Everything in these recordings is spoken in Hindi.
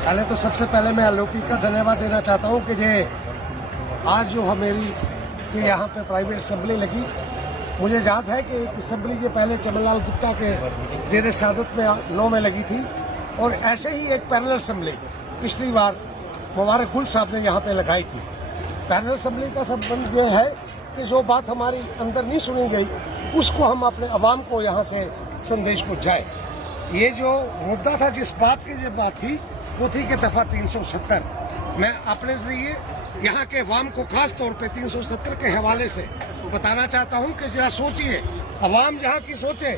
पहले तो सबसे पहले मैं एलओपी का धन्यवाद देना चाहता हूँ कि ये आज जो हमेरी ये यहाँ पे प्राइवेट असेंबली लगी, मुझे याद है कि असेंबली ये पहले चमनलाल गुप्ता के ज़ेर सयादत में 9 में लगी थी और ऐसे ही एक पैरेलल असेंबली पिछली बार मुबारक गुल साहब ने यहाँ पे लगाई थी। पैरेलल असेंबली का संबंध ये है कि जो बात हमारी अंदर नहीं सुनी गई उसको हम अपने अवाम को यहाँ से संदेश पहुँचाए। ये जो मुद्दा था, जिस बात की ये बात थी, वो थी कि दफा 370। मैं अपने जरिए यहाँ के अवाम को खास तौर पे 370 के हवाले से बताना चाहता हूँ कि जरा सोचिए, अवाम यहाँ की सोचे।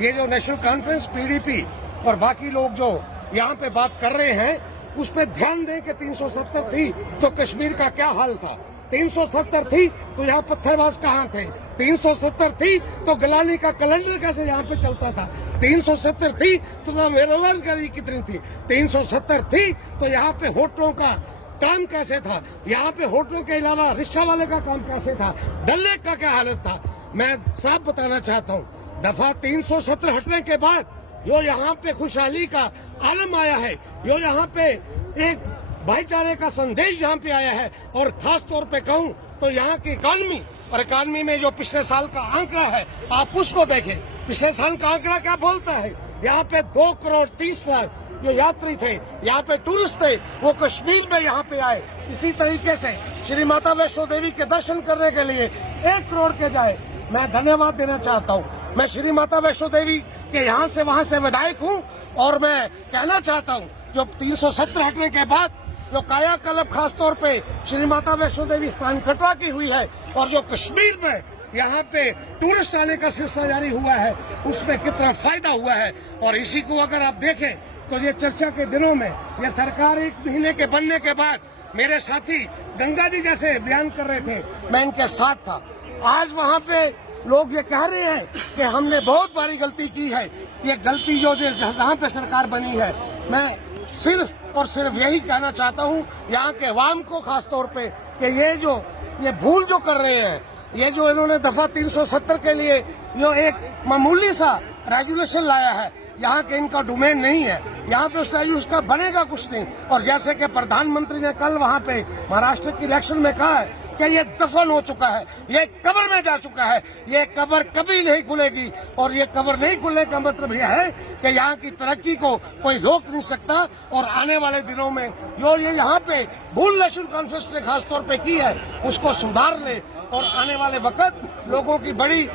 ये जो नेशनल कॉन्फ्रेंस पीडीपी और बाकी लोग जो यहाँ पे बात कर रहे हैं उस पर ध्यान दें कि 370 थी तो कश्मीर का क्या हाल था। 370 थी तो यहाँ पत्थरबाज कहाँ थे। 370 थी तो गिलानी का कैलेंडर कैसे यहाँ पे चलता था। 370 थी तो बेरोजगारी कितनी थी। 370 थी तो यहाँ पे होटलों का काम कैसे था। यहाँ पे होटलों के अलावा रिक्शा वाले का काम कैसे था। डल लेक का क्या हालत था। मैं साफ बताना चाहता हूँ, दफा 370 हटने के बाद जो यहाँ पे खुशहाली का आलम आया है, जो यहाँ पे एक भाईचारे का संदेश यहाँ पे आया है, और खास तौर पे कहूँ तो यहाँ की इकॉनमी, और इकॉनमी में जो पिछले साल का आंकड़ा है आप उसको देखें। पिछले साल का आंकड़ा क्या बोलता है। यहाँ पे 2 करोड़ 30 लाख जो यात्री थे, यहाँ पे टूरिस्ट थे, वो कश्मीर में यहाँ पे आए। इसी तरीके से श्री माता वैष्णो देवी के दर्शन करने के लिए 1 करोड़ के जाए। मैं धन्यवाद देना चाहता हूँ। मैं श्री माता वैष्णो देवी के यहाँ से वहाँ से विधायक हूँ और मैं कहना चाहता हूँ जो 370 हटने के बाद जो कायाकल्प खास तौर पे श्री माता वैष्णो देवी स्थान कटरा की हुई है और जो कश्मीर में यहाँ पे टूरिस्ट आने का सिलसिला जारी हुआ है, उसमें कितना फायदा हुआ है। और इसी को अगर आप देखें तो ये चर्चा के दिनों में ये सरकार 1 महीने के बनने के बाद मेरे साथी गंगा जी जैसे बयान कर रहे थे, मैं इनके साथ था। आज वहाँ पे लोग ये कह रहे हैं कि हमने बहुत बड़ी गलती की है। ये गलती जो जहाँ पे सरकार बनी है, मैं सिर्फ और सिर्फ यही कहना चाहता हूँ यहाँ के अवाम को खास तौर पे कि ये भूल जो कर रहे हैं, ये जो इन्होंने दफा 370 के लिए जो एक मामूली सा रेगुलेशन लाया है, यहाँ के इनका डोमेन नहीं है। यहाँ पे उसका बनेगा कुछ नहीं। और जैसे कि प्रधानमंत्री ने कल वहाँ पे महाराष्ट्र की इलेक्शन में कहा है कि ये दफन हो चुका है, ये कब्र में जा चुका है, ये कब्र कभी नहीं खुलेगी। और ये कब्र नहीं खुलने का मतलब यह है कि यहाँ की तरक्की को कोई रोक नहीं सकता। और आने वाले दिनों में जो ये यहाँ पे भूल नेशनल कॉन्फ्रेंस ने खास तौर पे की है, उसको सुधार ले और आने वाले वक्त लोगों की बड़ी